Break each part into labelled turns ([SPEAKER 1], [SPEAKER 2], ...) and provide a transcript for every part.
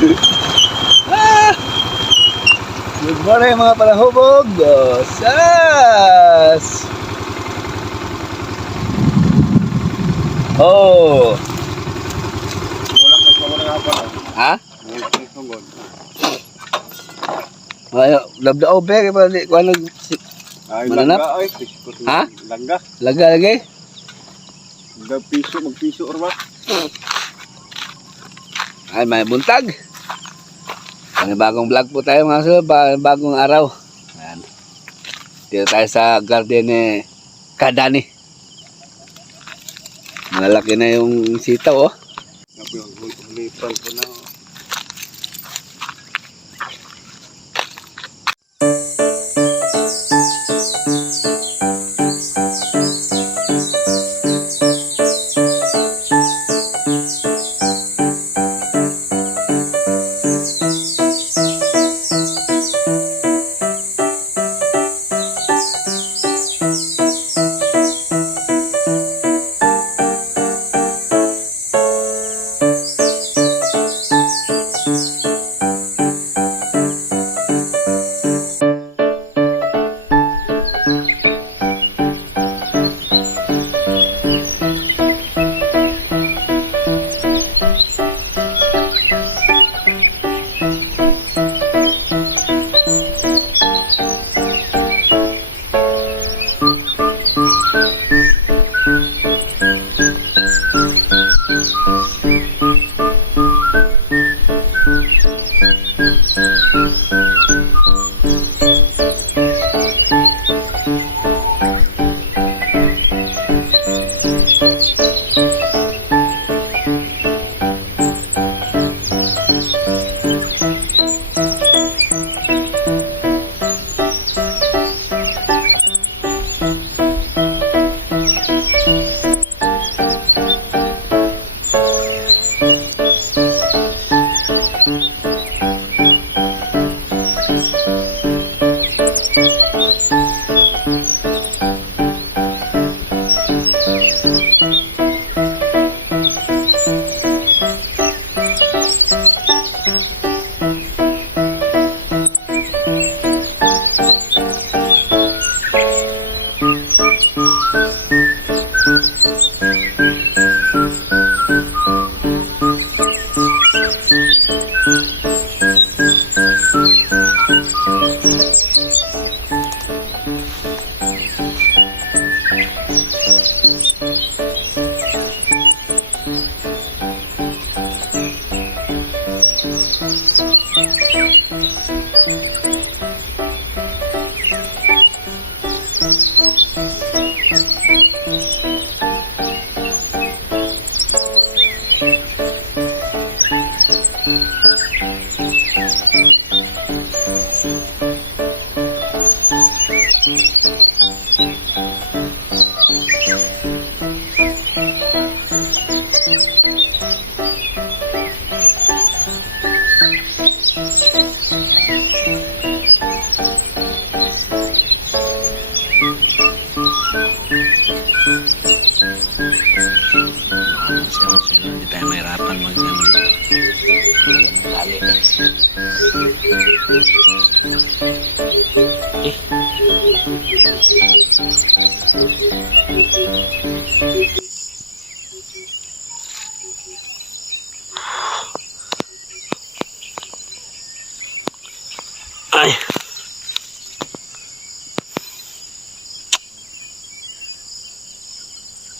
[SPEAKER 1] ah! Good morning mga palahubog. Sas! Oh! Ha? Ayo, dabda obe kay bali ko ano
[SPEAKER 2] Ay,
[SPEAKER 1] Mananap?
[SPEAKER 2] langga ay.
[SPEAKER 1] Ha?
[SPEAKER 2] Langga.
[SPEAKER 1] laga lagi.
[SPEAKER 2] Mag piso, mag piso or ba?
[SPEAKER 1] Ay, may buntag. Panibagong vlog po tayo mga sir, ba- bagong araw. Ayan. Dito tayo sa garden ni Kadani. Malaki na yung sitaw oh.
[SPEAKER 2] Nabi, hulipan ko na.
[SPEAKER 1] Siya,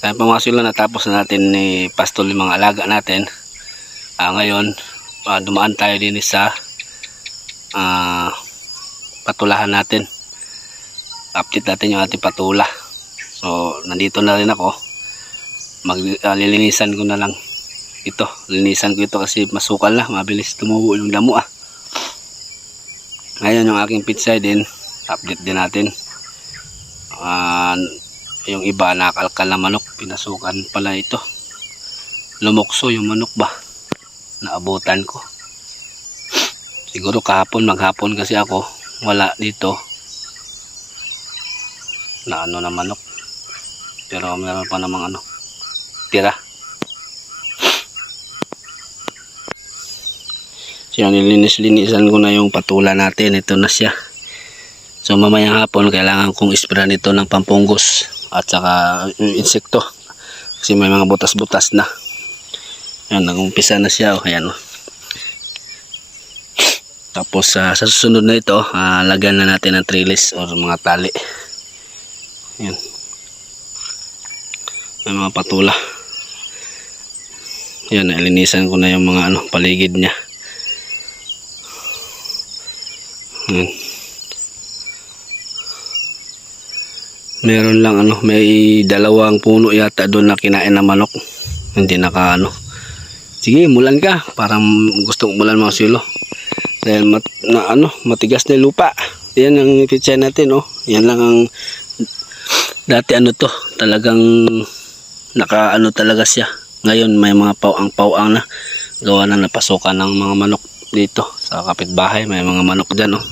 [SPEAKER 1] Pa mga sila natapos na natin ni pastol yung mga alaga natin. Ah, ngayon, ah, dumaan tayo din sa ah, patulahan natin. Update natin yung ating patula. So, nandito na rin ako. Maglilinisan ko na lang ito. Linisan ko ito kasi masukal na. Mabilis tumubo yung damo ah. Ngayon yung aking pitsay din. Update din natin. Ah, yung iba nakalkal na manok. Pinasukan pala ito. Lumokso yung manok ba? Naabutan ko. Siguro kahapon maghapon kasi ako wala dito. Na ano na manok. Pero meron pa namang ano tira. So yun, nilinis-linisan ko na yung patula natin. Ito na siya. So mamayang hapon, kailangan kong ispray nito ng pampunggos at saka yung insekto. Kasi may mga butas-butas na. Yan, nag-umpisa na siya. Oh. Ayan, oh. Tapos ah, sa susunod na ito, ah, lagyan na natin ng trellis or mga tali. Yan. May mga patula. Yan, nalinisan ko na yung mga ano, paligid niya. Yan. Meron lang ano, may dalawang puno yata doon na kinain ng manok. Hindi naka ano. Sige, mulan ka. Parang gusto kong mulan mga silo. Dahil mat, na ano, matigas na lupa. Yan ang picture natin, oh. Yan lang ang dati ano to, talagang naka ano talaga siya. Ngayon may mga pauang-pauang na gawa na napasukan ng mga manok dito sa kapitbahay. May mga manok dyan, oh.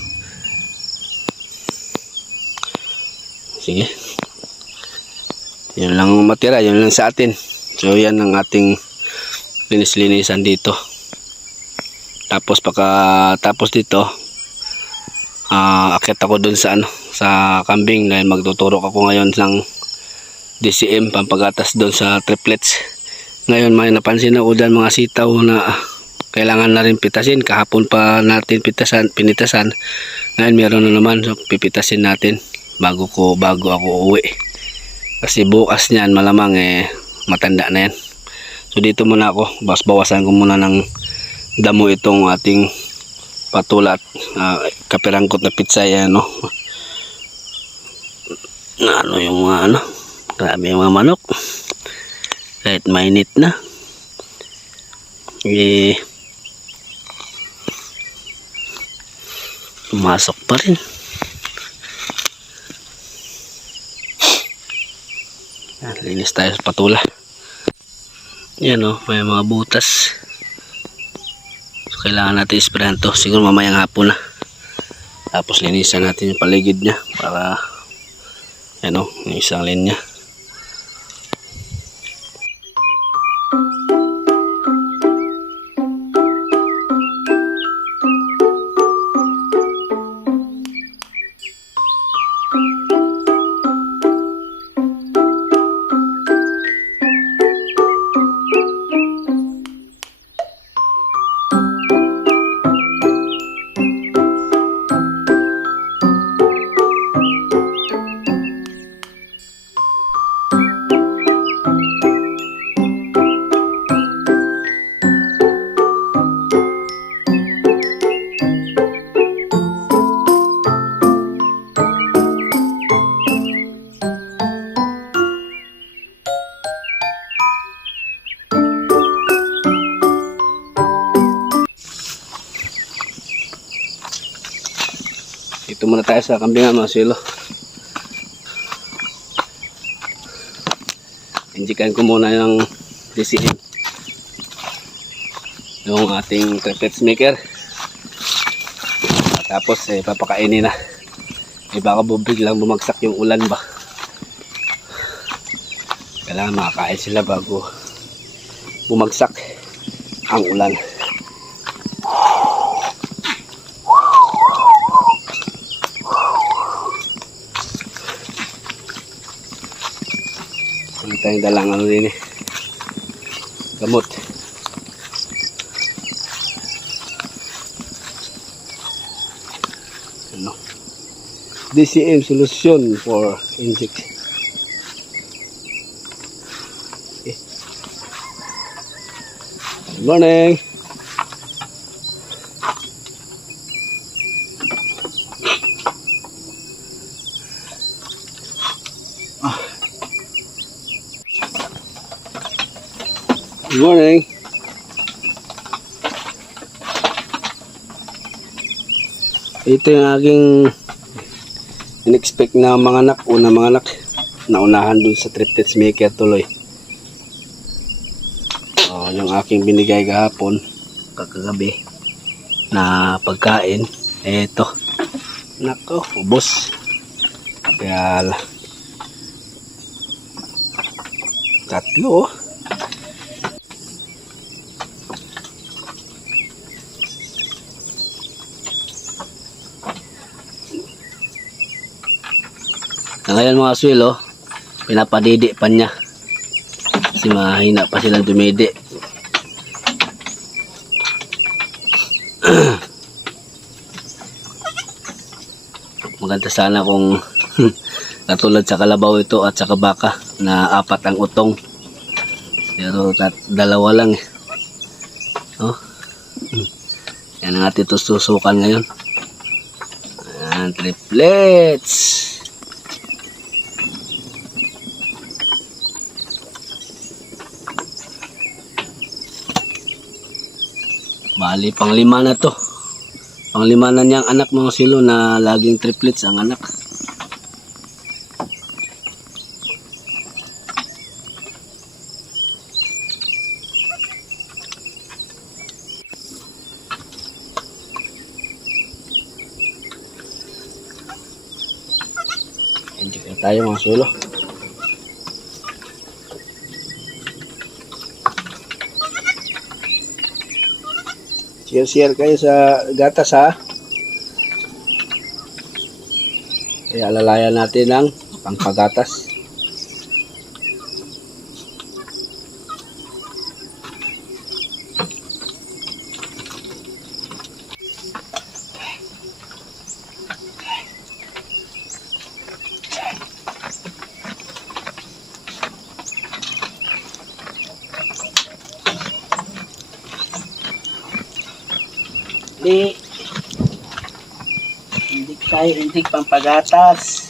[SPEAKER 1] Sige. Yan lang ang matira, yun lang sa atin. So yan ang ating linis-linisan dito. Tapos pagka tapos dito, ah akit ako dun sa ano, sa kambing dahil magtuturo ako ngayon ng DCM pampagatas doon sa triplets. Ngayon may napansin ako dyan mga sitaw na kailangan na rin pitasin. Kahapon pa natin pitasan, pinitasan. Ngayon meron na naman so pipitasin natin bago ko bago ako uwi. Kasi bukas niyan malamang eh matanda na yan. So dito muna ako, bas bawasan ko muna ng damo itong ating patulat uh, kapirangkot na pizza yan no na ano yung mga ano. Grabe yung mga manok. Kahit mainit na. Eh pumasok pa rin yan, linis tayo sa patula yan o may mga butas So, kailangan natin isprayan to. Siguro mamayang hapon na. Tapos linisan natin yung paligid niya para ano, yung isang linya. Ito muna tayo sa kambingan mga silo. Injikan ko muna yung DCM. Yung ating crickets maker. Tapos eh, papakainin na. Eh baka biglang bumagsak yung ulan ba. Kailangan makakain sila bago bumagsak ang ulan. Ano tayong dalang ano din eh. Gamot. Ano? DCM solution for inject. Okay. Good morning. Good morning. Ito yung aking in-expect na mga anak, una mga anak. Naunahan dun sa triptets maker tuloy. Oh, yung aking binigay kahapon, kakagabi, na pagkain. Eto. Nako, ubos. Kaya, tatlo oh. Ngayon mga swilo, pinapadidi pa niya. Kasi mahina pa silang dumidi. Maganda sana kung katulad sa kalabaw ito at sa kabaka na apat ang utong. Pero dalawa lang eh. Oh. Yan ang ating tususukan ngayon. Ayan, triplets. Bali, panglima na to. Panglima na niyang anak mga silo na laging triplets ang anak. Enjoy tayo mga silo. Share-share kayo sa gatas ha. Kaya alalayan natin ang pangpagatas. Hindi. Hindi tayo, hindi pampagatas.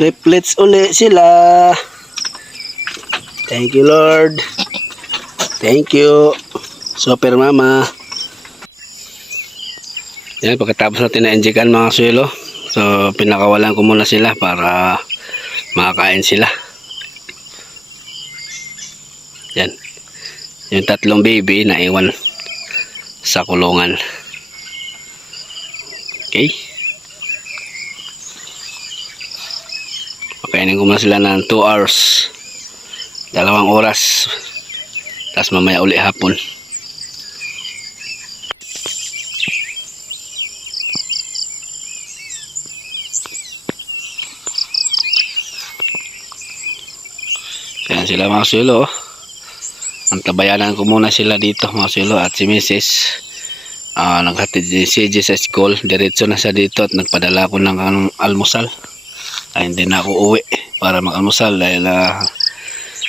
[SPEAKER 1] Triplets uli sila. Thank you Lord. Thank you. Super Mama. Yan, pagkatapos natin na-injekan mga suelo. So, pinakawalan ko muna sila para makakain sila. Yan. Yung tatlong baby na iwan sa kulungan. Okay. Pakainin ko muna sila ng 2 hours. Dalawang oras. Tapos mamaya uli hapon. Kaya sila mga sulo. oh. Ang tabayanan ko muna sila dito mga sulo at si Mrs. Ah, naghatid si CJ sa school. Diretso na siya dito at nagpadala ko ng anong almusal. Ay, hindi na ako uwi para mag-almusal dahil ah,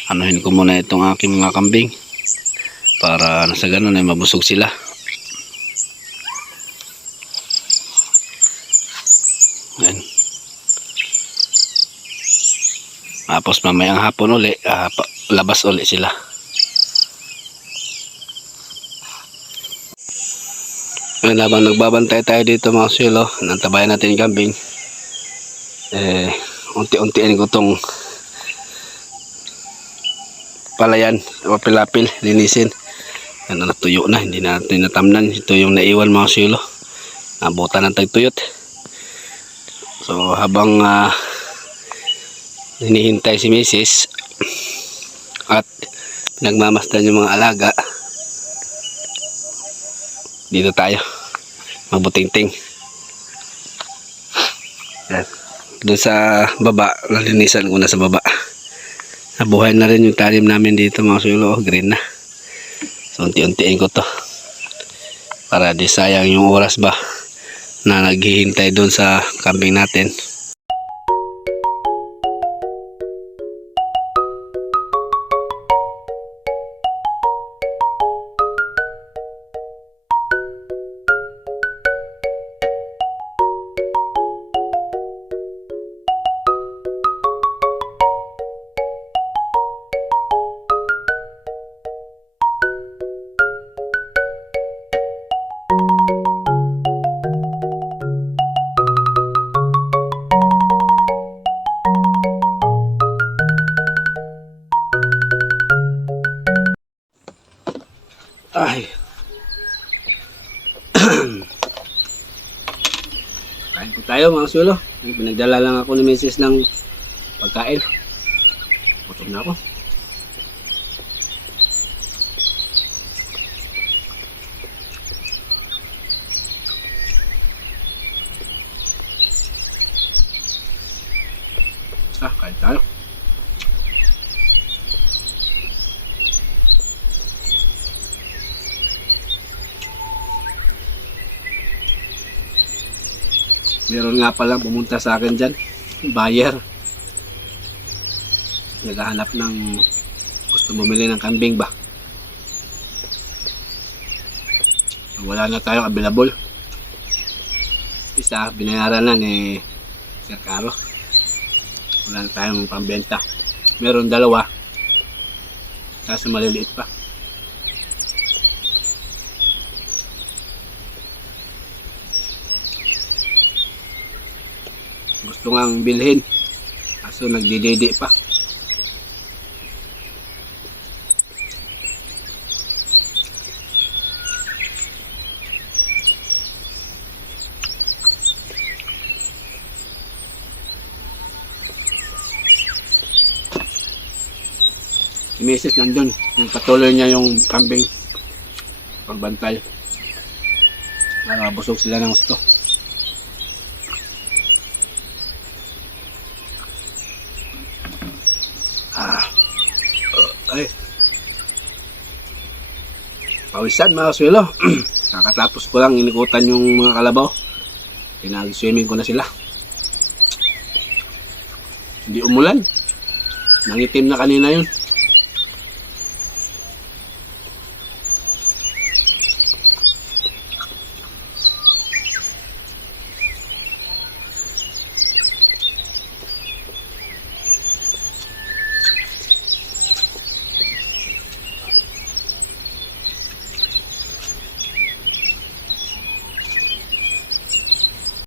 [SPEAKER 1] anuhin ko muna itong aking mga kambing para nasa ganun ay mabusog sila. Yan. Tapos mamayang hapon uli, pa- labas uli sila. Ngayon habang nagbabantay tayo dito mga silo, nantabayan natin yung kambing. Eh, unti-untiin ko tong palayan, o pilapil, linisin. Na natuyo na, hindi na natin natamnan. Ito yung naiwan mga silo. Nabutan ng tagtuyot. So habang ah, hinihintay si Mrs. at nagmamasdan yung mga alaga, dito tayo. Mabuting-ting. Yan. Doon sa baba, nalinisan ko na sa baba. Nabuhay na rin yung talim namin dito mga sulo, oh, green na. So unti-untiin ko to. Para di sayang yung oras ba na naghihintay doon sa kambing natin. Ay. Kain po tayo mga sulo. Pinagdala lang ako ni Mrs. ng pagkain. Gutom na ako. Ah, kain tayo. Meron nga pala pumunta sa akin dyan. Buyer. Naghahanap ng gusto bumili ng kambing ba? Wala na tayong available. Isa, binayaran na ni Sir Caro. Wala na tayong pambenta. Meron dalawa. Kaso maliliit pa. Gusto ngang bilhin. Kaso nagdididi pa. Si Mrs. nandun. Yung patuloy niya yung kambing. Pagbantay. Para sila ng gusto Ah. Uh, ay. Pawisan mga swelo. Kakatapos ko lang inikutan yung mga kalabaw. Pinag-swimming ko na sila. Hindi umulan. Nangitim na kanina yun.